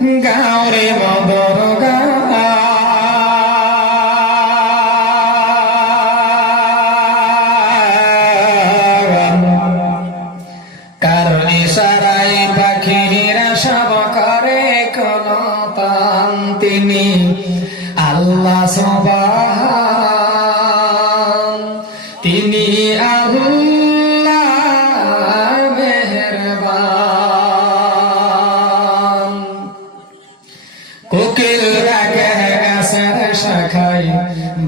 গাওরে মদর কার ইশারায় পাখিরা সব করে কলতান তিনি আল্লাহ সুবহান তিনি আল্লাহ মেহেরবান কোকিল ডাকে গাছের শাখায়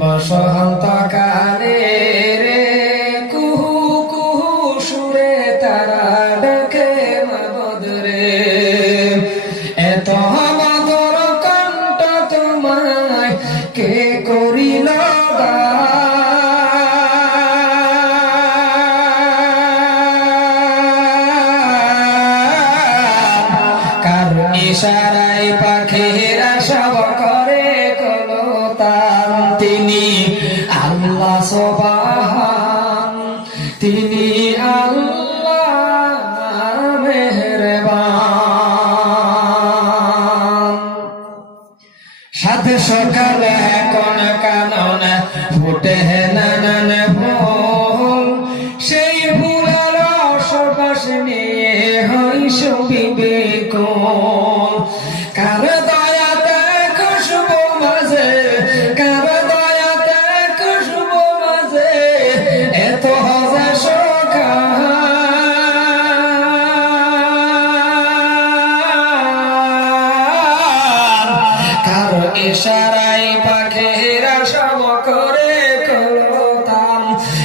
বসন্তকালে রে কুহু কুহু সুরে তারা ডাকে মাবদ রে এত মধুর কণ্ঠ তোমায় কে করিল কার ইশারায় পাখিরা সব করে কলতান তিনি আল্লাহ সুবহান তিনি আল্লাহ মেহেরবান সাত সকালে কোন কানন ফুটে নানান ফুল সেই ফুলের সুবাস নিয়ে হয় সুবিবে কোন কার দয়াতে খুশবু মাঝে কার দয়াতে খুশবু মাঝে এত হজা সখা কার ইশারায় পাখিরা সব করে কলতান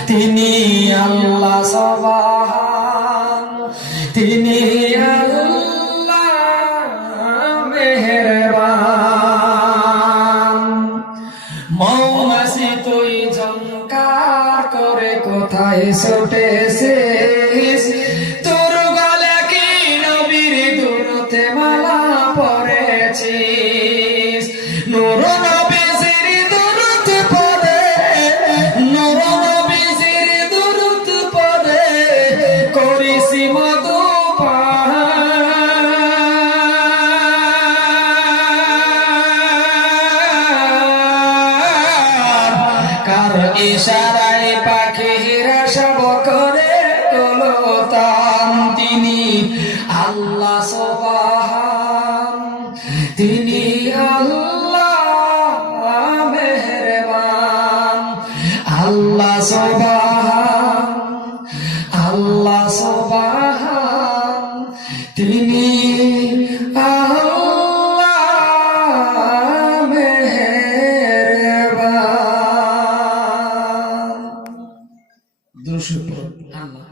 তিনি আল্লাহ সুবহান তিনি আল্লাহ মেহেরবান মৌমাছি তুই ঝংকার করে কোথায় ছুটেছিস তোর গলে কি নবীর দুরতে মালা পরেছিস নূর নবীর দুরুদ পড়ে নূর নবীর দুরুদ পড়ে করিসি মধু কার ইশারায় পাখিরা সব করে কলতান তিনি আল্লাহ সুবহান তিনি আল্লাহ মেহেরবান আল্লাহ সুবহান আল্লাহ সুবহান তিনি আল্লাহ মেহেরবান দুরূদ পড়ুন আল্লাহ